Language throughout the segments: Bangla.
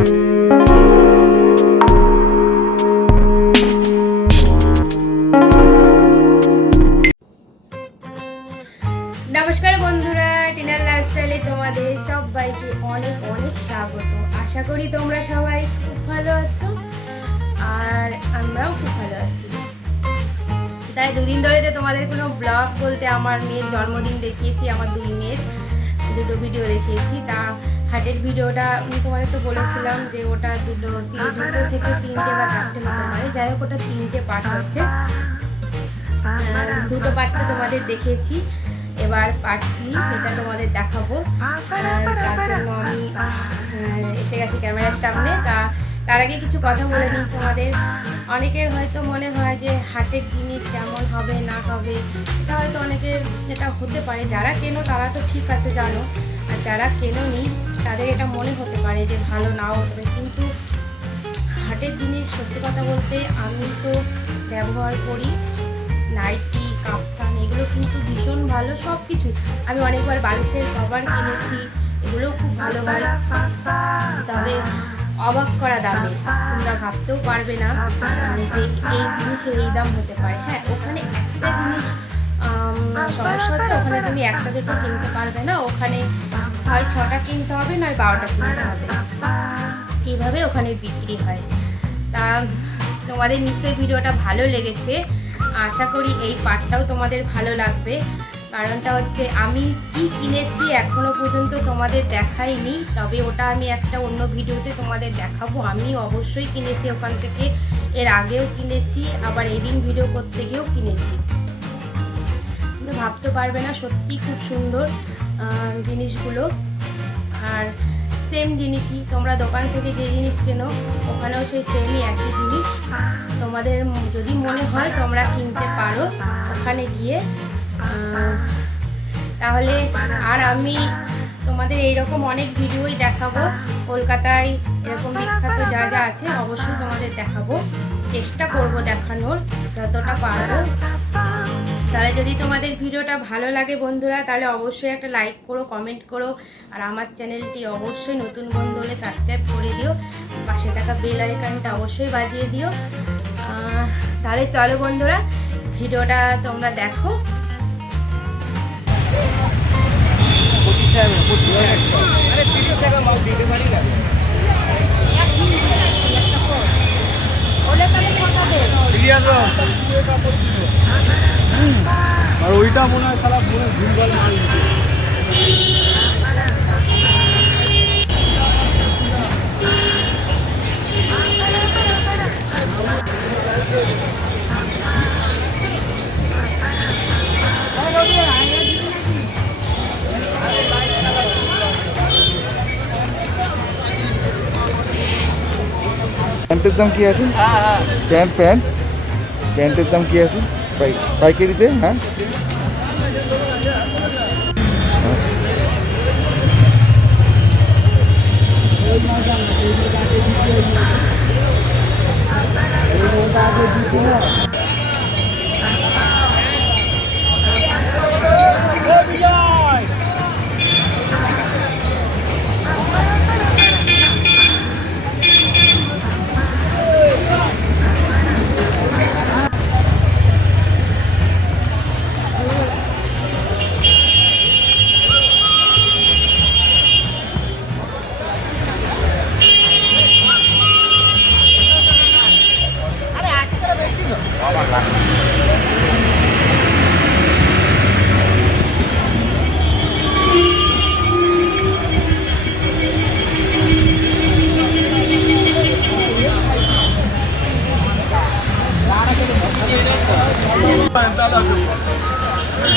নমস্কার বন্ধুরা, টিনার লাইফস্টাইলে তোমাদের সবাইকে অনেক অনেক স্বাগত। আশা করি তোমরা সবাই খুব ভালো আছো আর আমরাও খুব ভালো আছি। তাই দুদিন ধরে তো তোমাদের কোনো ব্লগ বলতে আমার মেয়ের জন্মদিন দেখিয়েছি, আমার দুই মেয়ের দুটো ভিডিও দেখিয়েছি। তা হাটের ভিডিওটা তোমাদের তো বলেছিলাম যে ওটা দুটো থেকে তিনটে বা চারটে হতে পারে, যাই হোক ওটা 3টে পার্ট হচ্ছে। দুটো পার্টটা তোমাদের দেখেছি, এবার পার্ট 3 এটা তোমাদের দেখাবো। তার জন্য আমি এসে গেছি ক্যামেরার সামনে। তার আগে কিছু কথা বলে নিই তোমাদের। অনেকের হয়তো মনে হয় যে হাটের জিনিস কেমন হবে না হবে, এটা হয়তো অনেকের যেটা হতে পারে। যারা কেনো তারা তো ঠিক আছে জানো, আর যারা কেনোনি তাদের এটা মনে হতে পারে যে ভালো নাও হবে। কিন্তু হাটের জিনিস সত্যি কথা বলতে আমি তো ব্যবহার করি, নাইটি কাপ্তান এগুলো কিন্তু ভীষণ ভালো। সব কিছুই আমি অনেকবার বালিশের কভার কিনেছি, এগুলোও খুব ভালো হয়, তবে অবাক করা দামে। তোমরা ভাবতেও পারবে না যে এই জিনিসের এই দাম হতে পারে। হ্যাঁ, ওখানে একটা জিনিস সমস্যা হচ্ছে, ওখানে তুমি একটা দুটো কিনতে পারবে না, ওখানে হয় 6টা কিনতে হবে নয় 12টা কিনতে হবে, এইভাবে ওখানে বিক্রি হয়। তা তোমাদের নিশ্চয়ই ভিডিওটা ভালো লেগেছে, আশা করি এই পার্টটাও তোমাদের ভালো লাগবে। কারণটা হচ্ছে আমি কি কিনেছি এখনো পর্যন্ত তোমাদের দেখাইনি, তবে ওটা আমি একটা অন্য ভিডিওতে তোমাদের দেখাবো। আমি অবশ্যই কিনেছি ওখান থেকে, এর আগেও কিনেছি, আবার এদিন ভিডিও করতে গিয়েও কিনেছি। তোমরা ভাবতে পারবে না, সত্যি খুব সুন্দর জিনিসগুলো। আর সেম জিনিসই তোমরা দোকান থেকে যে জিনিস কেনো ওখানেও সেই সেমই একই জিনিস। তোমাদের যদি মনে হয় তোমরা কিনতে পারো ওখানে গিয়ে। তাহলে আর আমি তোমাদের এইরকম অনেক ভিডিওই দেখাবো, কলকাতায় এরকম বিখ্যাত যা যা আছে অবশ্যই তোমাদের দেখাবো, চেষ্টা করব দেখানোর যতটা পারবো। তাহলে যদি তোমাদের ভিডিওটা ভালো লাগে বন্ধুরা, তাহলে অবশ্যই একটা লাইক করো, কমেন্ট করো, আর আমার চ্যানেলটি অবশ্যই নতুন বন্ধু হলে সাবস্ক্রাইব করে দিও, পাশে থাকা বেল আইকনটা অবশ্যই বাজিয়ে দিও। তাহলে চলো বন্ধুরা, ভিডিওটা তোমরা দেখো। আর ওইটা মনে হয় সারা পুরো ভুলভাল মাল প্যান্টের দাম কি আছে? প্যান্টের দাম কি আছে পাইকারিতে? হ্যাঁ,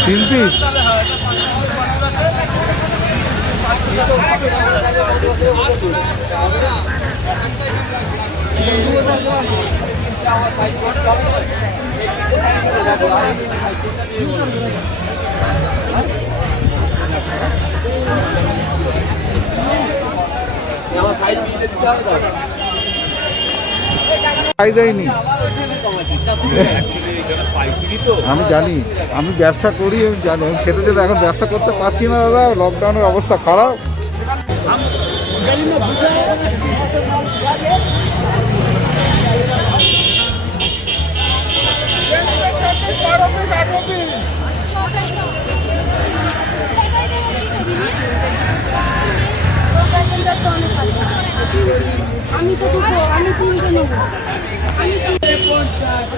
তিন পিস। দেয়নি, আমি জানি, আমি ব্যবসা করি, আমি জানি, আমি সেটা জন্য এখন ব্যবসা করতে পারছি না দাদা, লকডাউনের অবস্থা খারাপ।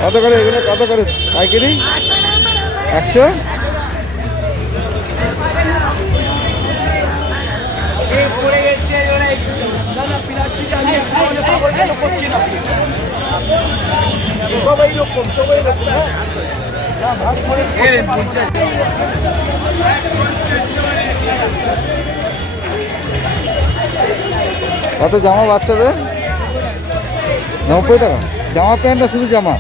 কত করে এগুলো, কত করে পাইকারি? 100। কত জামা বাচ্চাদের? 90 টাকা জামা প্যান্ট না শুধু জামা?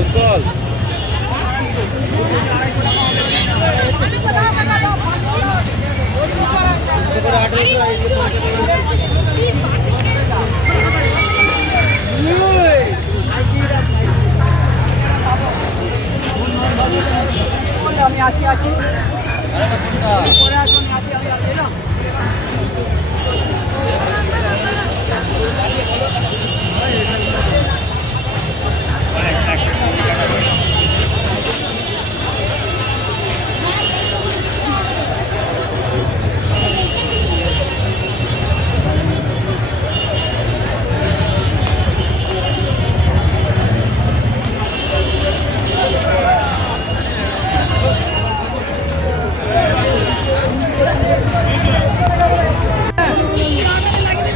উজ্জ্বল আমি আছি আছি পরে আসুন আছি আমি এলাম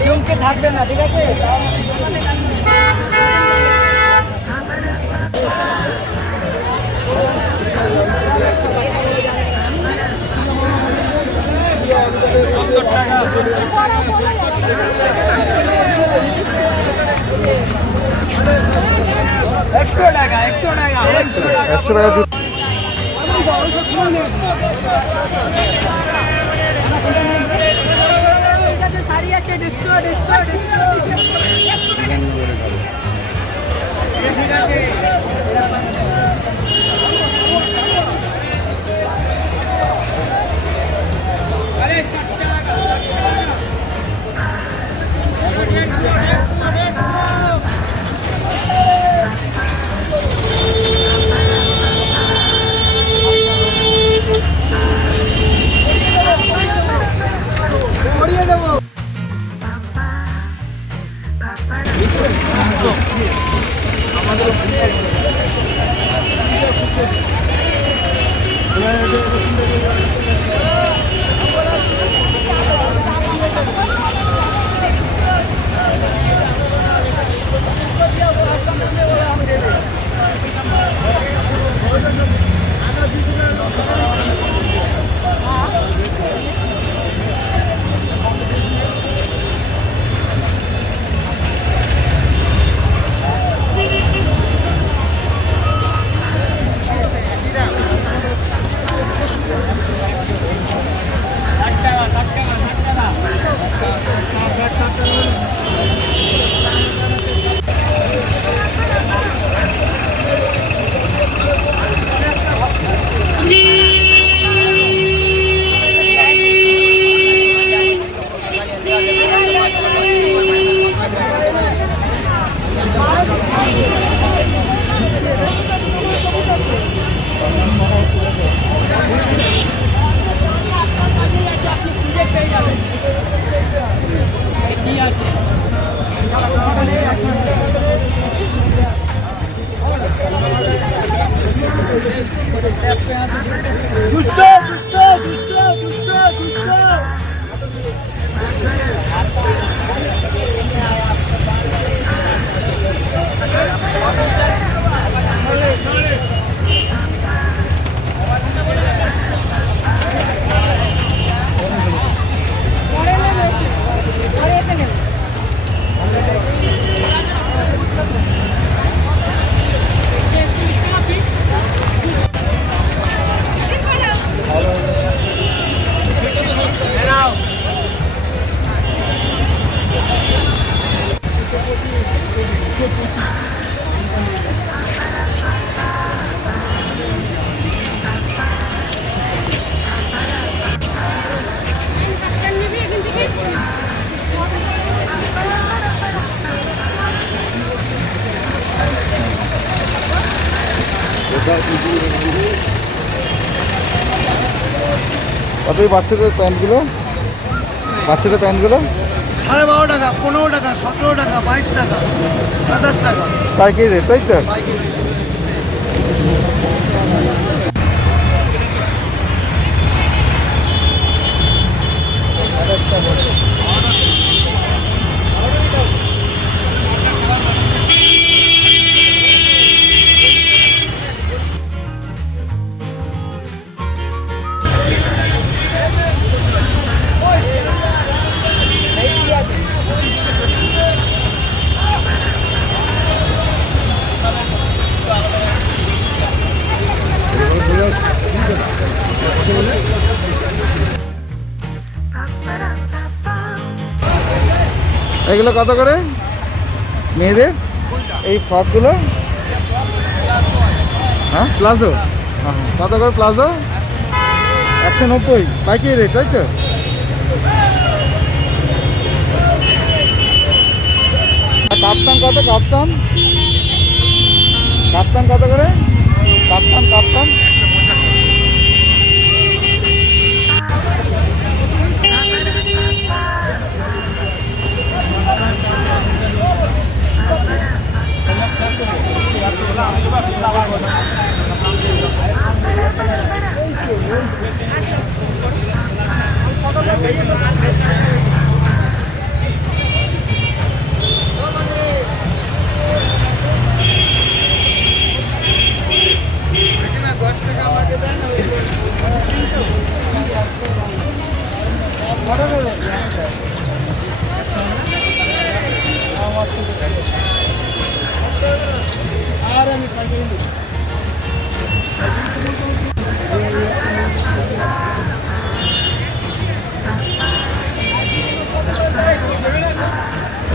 চমকে থাকবে না, ঠিক আছে? একশো টাকা 100 টাকা জুতো। শাড়ি আছে 100 কত এই বাচ্চাদের প্যান্টগুলো? 12.5 টাকা, 15 টাকা, 17 টাকা, 22 টাকা, 27 টাকা। পাইকারি রেট, তাই তো? এগুলো কত করে মেয়েদের এই ফ্রকগুলো? হ্যাঁ, প্লাজো কত করে? প্লাজো 190 পাইকারি রেট, তাই তো? কাপ্তান কত? কাপ্তান কত করে? কাপ্তান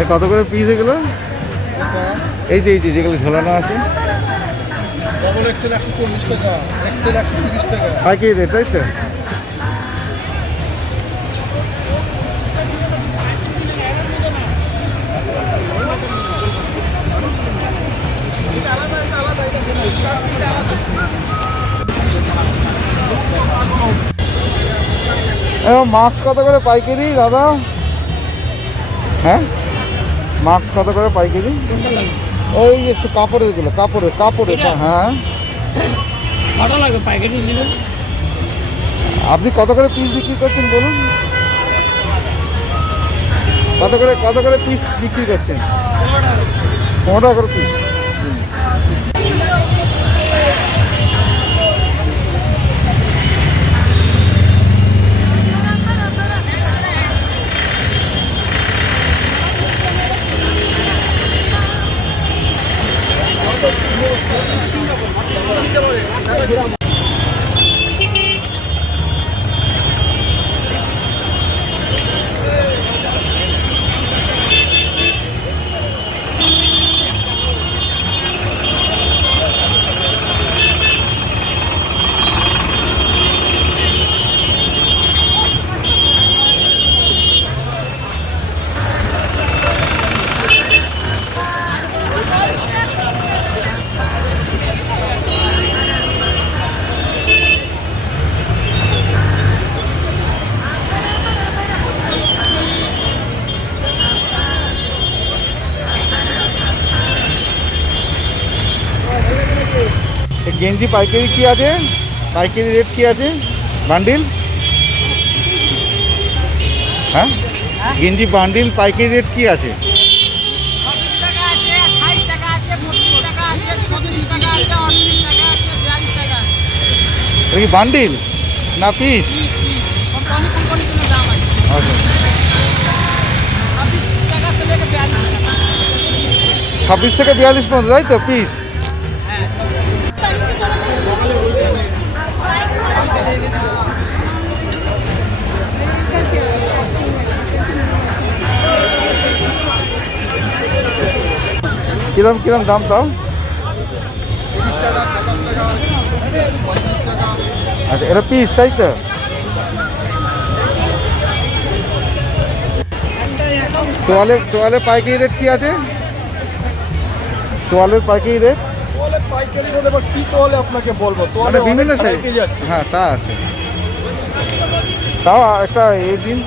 কত করে পিস এগুলো? এই যে যেগুলো ঝোলানো আছে ডবল এক্সেল 140 টাকা, এক্সেল 130 টাকা। পাইকারি রেট, তাই তো? মাস্ক কত করে পাইকারি দাদা? হ্যাঁ, মাস্ক কত করে পাইকারি? ওই যে কাপড়ের হ্যাঁ। ভালো লাগে পাইকারি নিলে। আপনি কত করে পিস বিক্রি করছেন বলুন? কত করে পিস বিক্রি করছেন? 15 টাকা করে পিস। গেঞ্জি পাইকারি কি আছে? পাইকারি রেট কি আছে? বান্ডিল? হ্যাঁ, গেঞ্জি বান্ডিল পাইকারি রেট কি আছে? 26 টাকা আছে, 28 টাকা আছে, 25 টাকা আছে, 36 টাকা আছে, 38 টাকা আছে, 42 টাকা আছে। এটা কি বান্ডিল না পিস? কোম্পানি কোনো দাম আছে। আচ্ছা, 26 টাকা से लेकर 42 টাকা। 26 থেকে 42 পর্যন্ত, তাই তো? পিস কিরম দাম তাও? 30 টাকা, 27 টাকা, 35 টাকা। আচ্ছা, এটা পিস, তাই তো? তোয়ালে পাইকারি রেট কি আছে? তোয়ালের পাইকারি রেট? পাইকারি বলে এবার কি তোয়ালে আপনাকে বলবো, মানে তোয়ালে বিভিন্ন অনেক সাইজ। ভ্যারাইটি যাচ্ছে। হ্যাঁ তা আছে, তাও একটা এই দিন